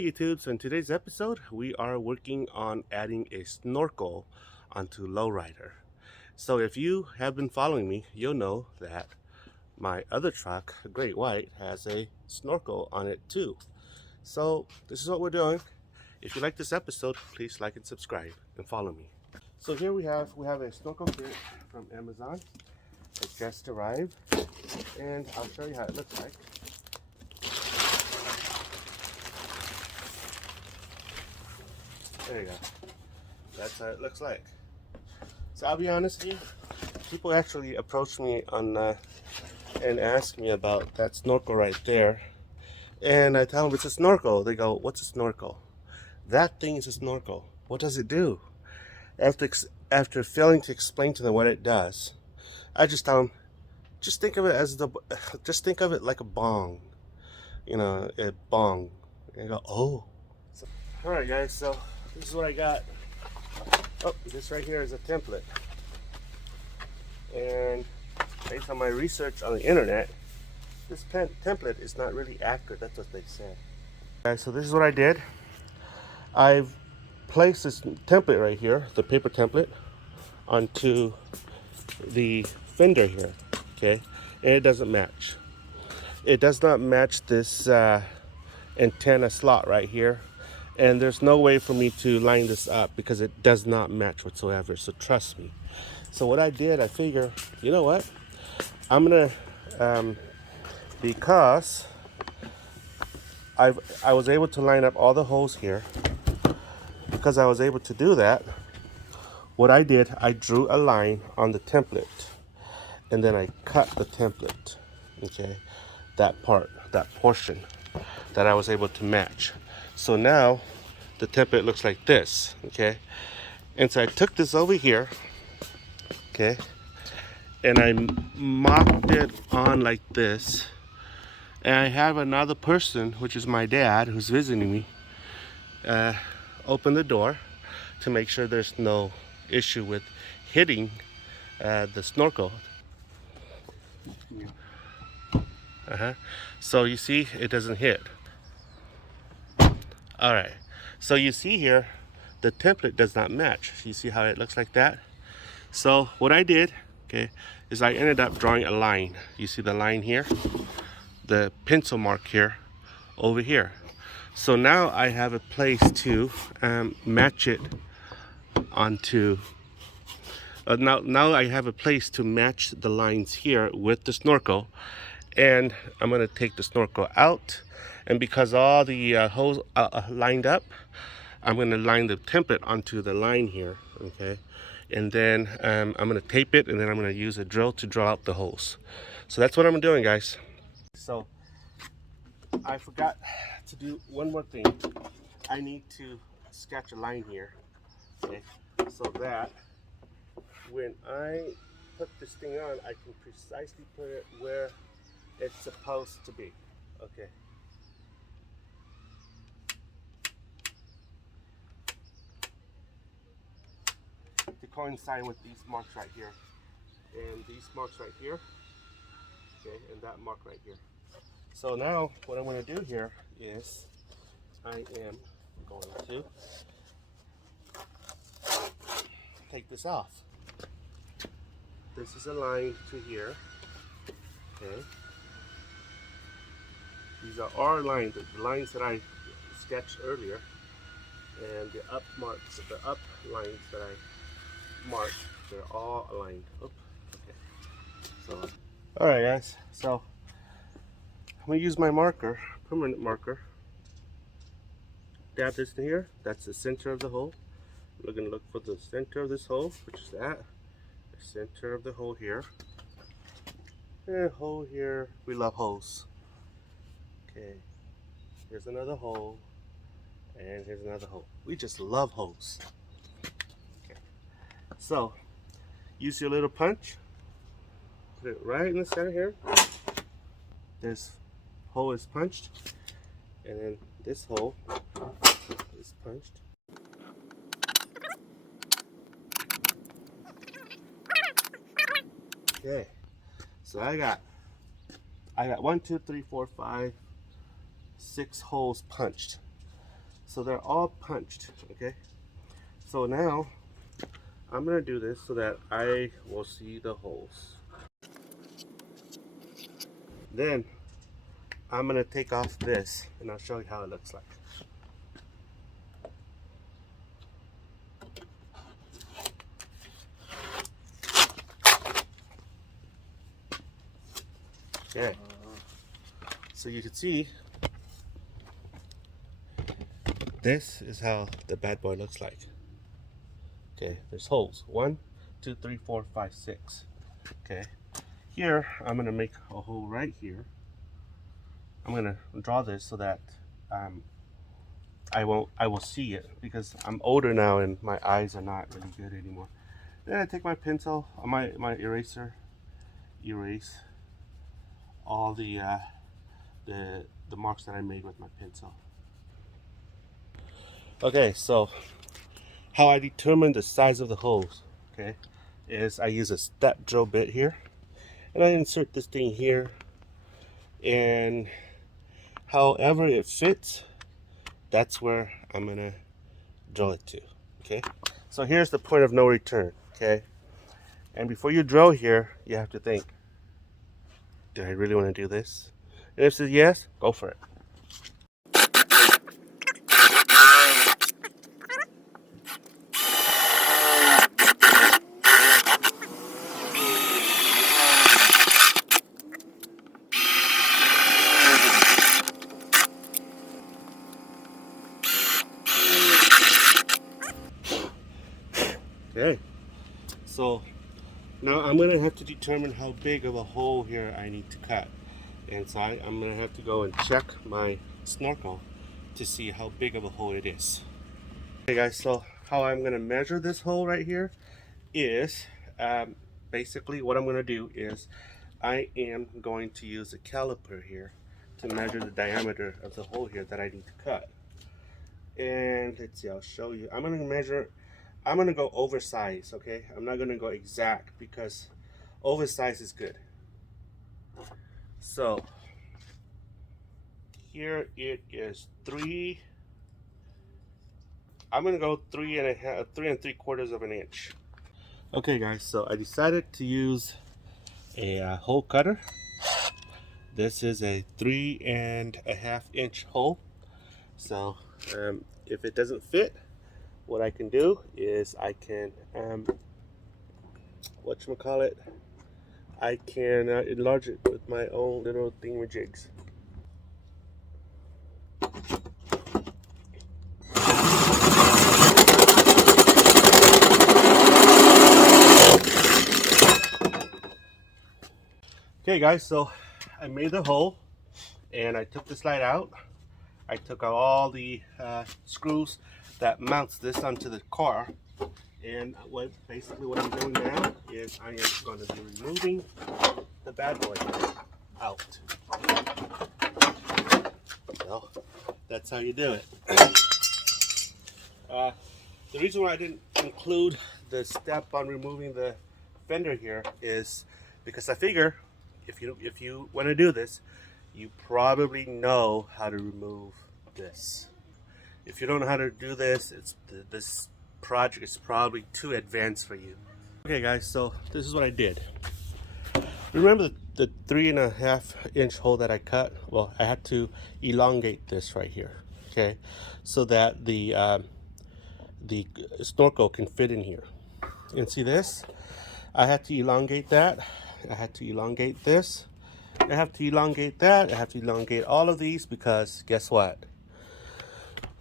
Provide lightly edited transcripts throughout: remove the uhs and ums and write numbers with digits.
Hi YouTube, so in today's episode we are working on adding a snorkel onto lowrider. So if you have been following me, you'll know that my other truck, Great White, has a snorkel on it too. So this is what we're doing. If you like this episode, please like and subscribe and follow me. So here we have a snorkel kit from Amazon. It just arrived and I'll show you how it looks like. There you go. That's how it looks like. So I'll be honest with you, people actually approach me on and ask me about that snorkel right there, and I tell them it's a snorkel. They go, "What's a snorkel?" That thing is a snorkel. What does it do? After failing to explain to them what it does, I just tell them, just think of it as just think of it like a bong, a bong. And I go, oh. So, all right, guys. So this is what I got. Oh, this right here is a template, and based on my research on the internet, this template is not really accurate. That's what they said. Guys, so this is what I did. I've placed this template right here, the paper template, onto the fender here, okay, and it doesn't match. It does not match this antenna slot right here, and there's no way for me to line this up because it does not match whatsoever, so trust me. So what I did, I figure, you know what, I'm gonna because I was able to line up all the holes here. Because I was able to do that, what I did, I drew a line on the template and then I cut the template, okay, that portion that I was able to match. So now the template looks like this, okay, and so I took this over here, okay, and I mocked it on like this, and I have another person, which is my dad, who's visiting me, open the door to make sure there's no issue with hitting the snorkel. So you see, it doesn't hit. All right, so you see here, the template does not match. You see how it looks like that? So what I did, okay, is I ended up drawing a line. You see the line here, the pencil mark here, over here. So now I have a place to match it onto. Now I have a place to match the lines here with the snorkel, and I'm going to take the snorkel out, and because all the holes lined up, I'm going to line the template onto the line here, okay, and then I'm going to tape it, and then I'm going to use a drill to draw out the holes. So that's what I'm doing, guys. So I forgot to do one more thing. I need to sketch a line here, okay, so that when I put this thing on, I can precisely put it where it's supposed to be. Okay. To coincide with these marks right here, and these marks right here, okay, and that mark right here. So now what I'm going to do here is I am going to take this off. This is a line to here, okay. These are our lines, the lines that I sketched earlier, and the up marks, the up lines that I marked, they're all aligned. Oops. Okay. So, all right, guys. So I'm gonna use my marker, permanent marker. Dab this in here. That's the center of the hole. We're gonna look for the center of this hole, which is that. The center of the hole here. And hole here. We love holes. Okay. Here's another hole. And here's another hole. We just love holes. Okay. So use your little punch. Put it right in the center here. This hole is punched, and then this hole is punched. Okay. So I got 1, 2, 3, 4, 5, 6 holes punched. So they're all punched, okay? So now I'm gonna do this so that I will see the holes. Then I'm gonna take off this and I'll show you how it looks like. Okay, so you can see this is how the bad boy looks like. Okay, there's holes. 1, 2, 3, 4, 5, 6. Okay, here I'm gonna make a hole right here. I'm gonna draw this so that I will see it, because I'm older now and my eyes are not really good anymore. Then I take my pencil, my eraser, erase all the marks that I made with my pencil. Okay, so how I determine the size of the holes, okay, is I use a step drill bit here, and I insert this thing here, and however it fits, that's where I'm gonna drill it to. Okay, so here's the point of no return. Okay, and before you drill here, you have to think, do I really want to do this? And if it says yes, go for it. Okay, so now I'm gonna have to determine how big of a hole here I need to cut. And so I'm gonna have to go and check my snorkel to see how big of a hole it is. Okay guys, so how I'm gonna measure this hole right here is, basically what I'm gonna do is I am going to use a caliper here to measure the diameter of the hole here that I need to cut. And let's see, I'll show you. I'm gonna go oversize, okay? I'm not gonna go exact because oversize is good. So here it is 3. I'm gonna go 3.75 of an inch. Okay guys, so I decided to use a hole cutter. This is a 3.5 inch hole. So if it doesn't fit, what I can do is I can whatchamacallit, I can enlarge it with my own little thingamajigs. Okay guys, so I made the hole and I took the slide out. I took out all the screws that mounts this onto the car, and basically what I'm doing now is I am going to be removing the bad boy out. So that's how you do it. The reason why I didn't include the step on removing the fender here is because I figure if you want to do this, you probably know how to remove this. If you don't know how to do this, this project is probably too advanced for you. Okay guys, so this is what I did. Remember the 3.5 inch hole that I cut? Well, I had to elongate this right here, okay, so that the snorkel can fit in here. And see this? I had to elongate that. I had to elongate this. I have to elongate that. I have to elongate all of these because guess what?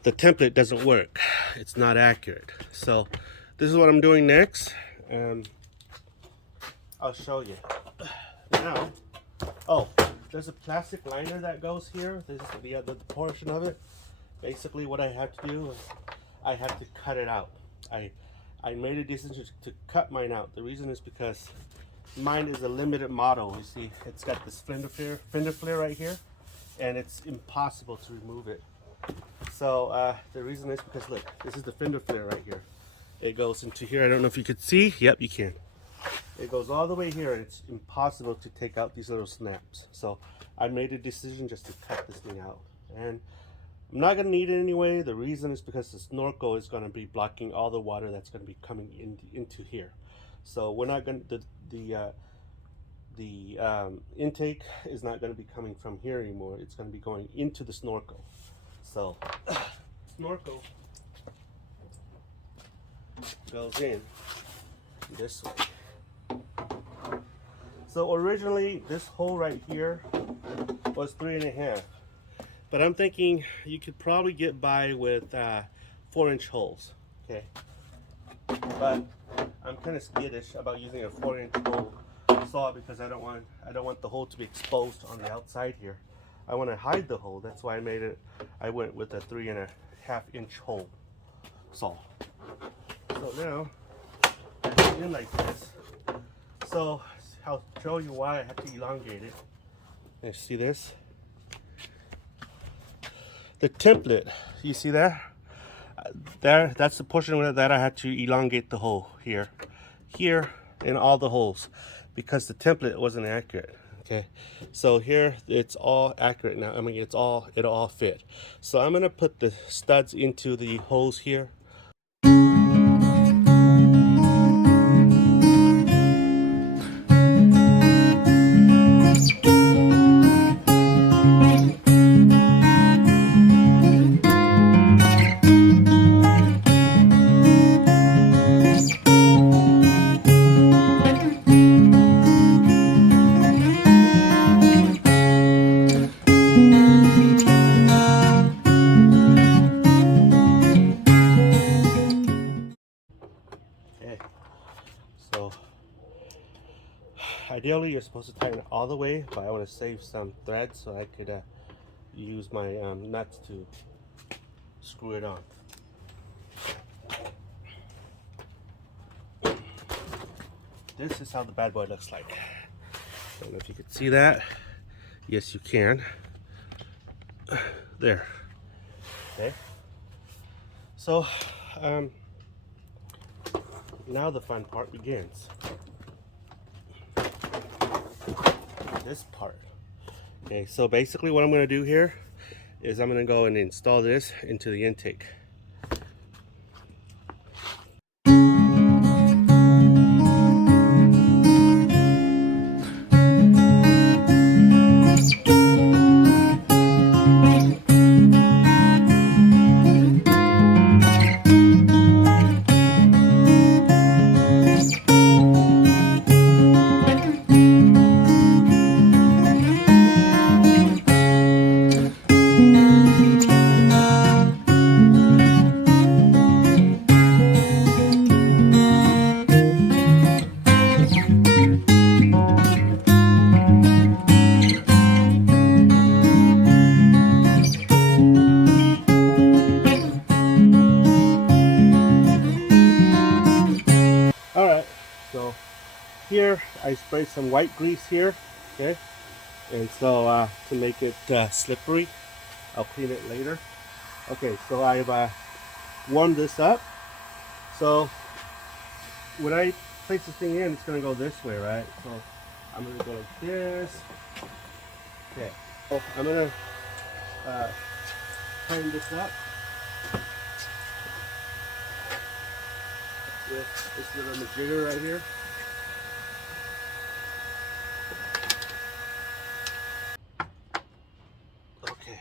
The template doesn't work. It's not accurate. So this is what I'm doing next. I'll show you. Now, oh, there's a plastic liner that goes here. This is the other portion of it. Basically what I have to do is I have to cut it out. I made a decision to cut mine out. The reason is because mine is a limited model. You see, it's got this fender flare right here, and it's impossible to remove it. So the reason is because look, this is the fender flare right here. It goes into here. I don't know if you could see. Yep, you can. It goes all the way here, and it's impossible to take out these little snaps. So I made a decision just to cut this thing out. And I'm not going to need it anyway. The reason is because the snorkel is going to be blocking all the water that's going to be coming into here. So we're not going to, the intake is not going to be coming from here anymore. It's going to be going into the snorkel. So snorkel goes in this way. So originally this hole right here was 3.5, but I'm thinking you could probably get by with 4-inch holes. Okay, but I'm kind of skittish about using a 4-inch hole saw because I don't want the hole to be exposed on the outside here. I want to hide the hole. That's why I went with a 3.5-inch hole saw. So now I put it in like this. So I'll show you why I have to elongate it. You see this? The template, you see that? That's the portion that I had to elongate the hole here, in all the holes, because the template wasn't accurate. Okay, so here it's all accurate now. I mean, it'll all fit. So I'm gonna put the studs into the holes here. Okay, so ideally you're supposed to tighten it all the way, but I want to save some thread so I could use my nuts to screw it on. This is how the bad boy looks like. I don't know if you can see that. Yes, you can. There. Okay. So, now the fun part begins. This part. Okay, so basically what I'm going to do here is I'm going to go and install this into the intake. Alright, so here I sprayed some white grease here, okay, and so to make it slippery. I'll clean it later. Okay, so I've warmed this up. So when I place this thing in, it's going to go this way, right? So I'm going to go like this. Okay, so I'm going to tighten this up with this little majigger right here. Okay,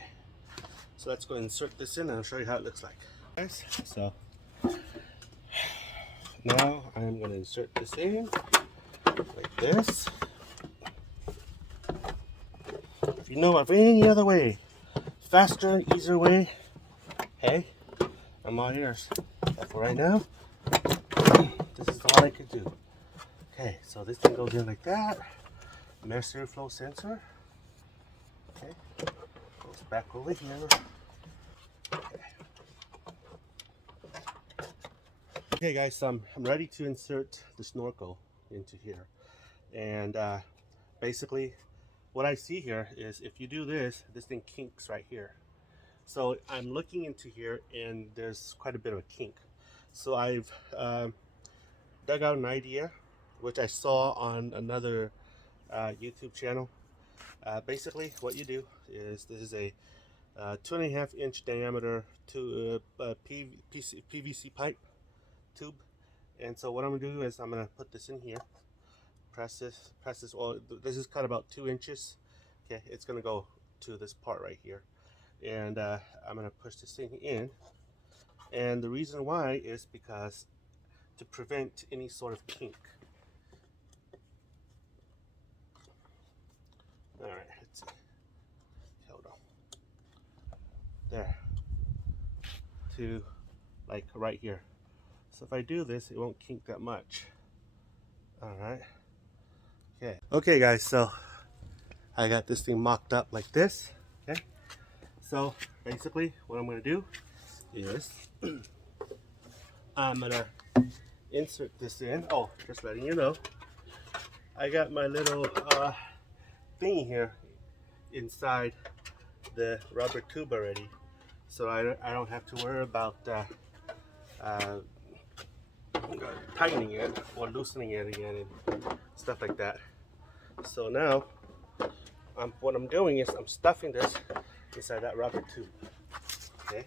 so let's go and insert this in and I'll show you how it looks like. Guys, so now I'm going to insert this in like this. If you know of any other way, faster, easier way, hey, I'm all ears. But for right now, this is all I could do. Okay, so this thing goes in like that. Mesh airflow sensor. Okay, goes back over here. Okay. Okay guys, so I'm ready to insert the snorkel into here. And basically what I see here is if you do this, this thing kinks right here. So I'm looking into here and there's quite a bit of a kink. So I've dug out an idea, which I saw on another YouTube channel. Basically what you do is, this is a 2.5 inch diameter to PVC pipe tube. And so what I'm gonna do is I'm gonna put this in here, press this. Well, this is cut about 2 inches. Okay, it's gonna go to this part right here, and I'm gonna push this thing in. And the reason why is because to prevent any sort of kink. All right, let's see. Hold on. There. To like right here. So if I do this, it won't kink that much. All right. Okay. Okay, guys. So I got this thing mocked up like this. Okay. So basically, what I'm gonna do is I'm gonna insert this in. Oh, just letting you know, I got my little thingy here inside the rubber tube already, so I don't have to worry about tightening it or loosening it again and stuff like that. So now what I'm doing is I'm stuffing this inside that rubber tube. Okay,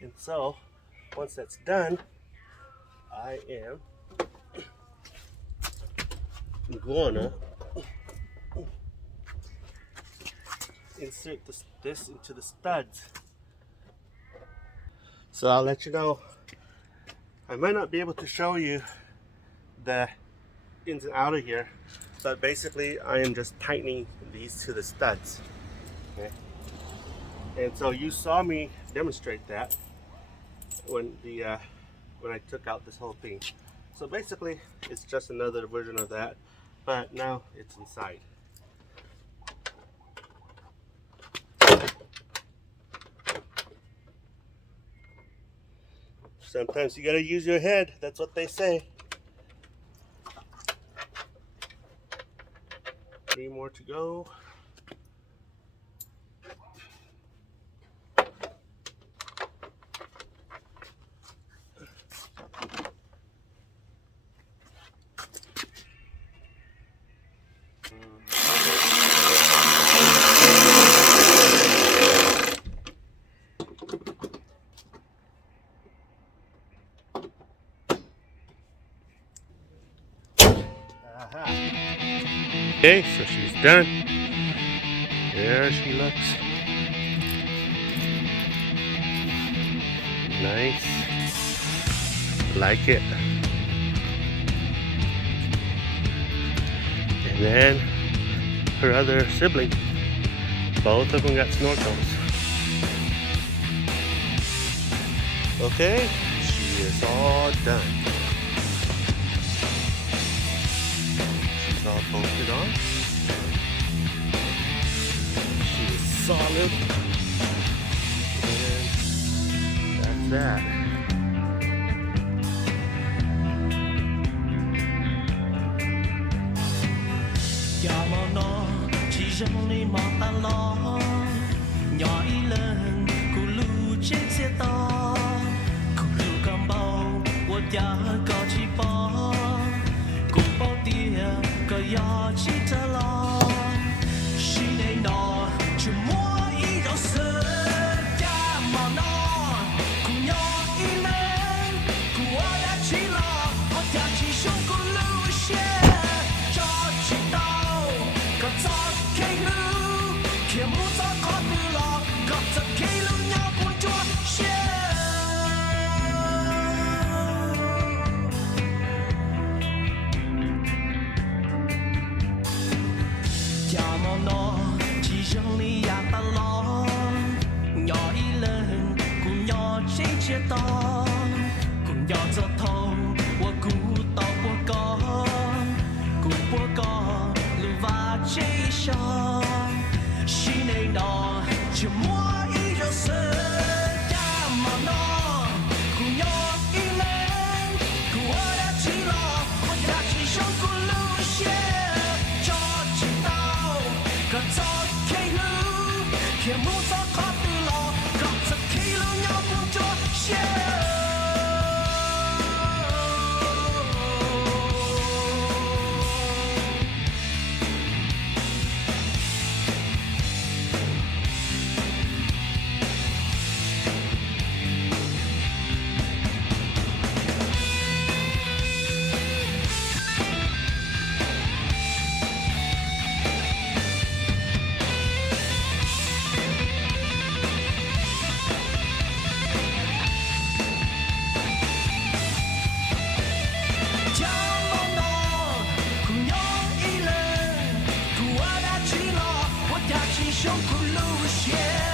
and so once that's done, I am gonna insert this into the studs. So I'll let you know. I might not be able to show you the ins and out of here, but basically I am just tightening these to the studs. Okay, and so you saw me demonstrate that when I took out this whole thing. So basically it's just another version of that, but now it's inside. Sometimes you gotta use your head, that's what they say. 3 more to go. Okay, so she's done. There she looks. Nice. Like it. And then her other sibling. Both of them got snorkels. Okay, she is all done. All bolted on. She is solid. And that's that. jump loose, yeah.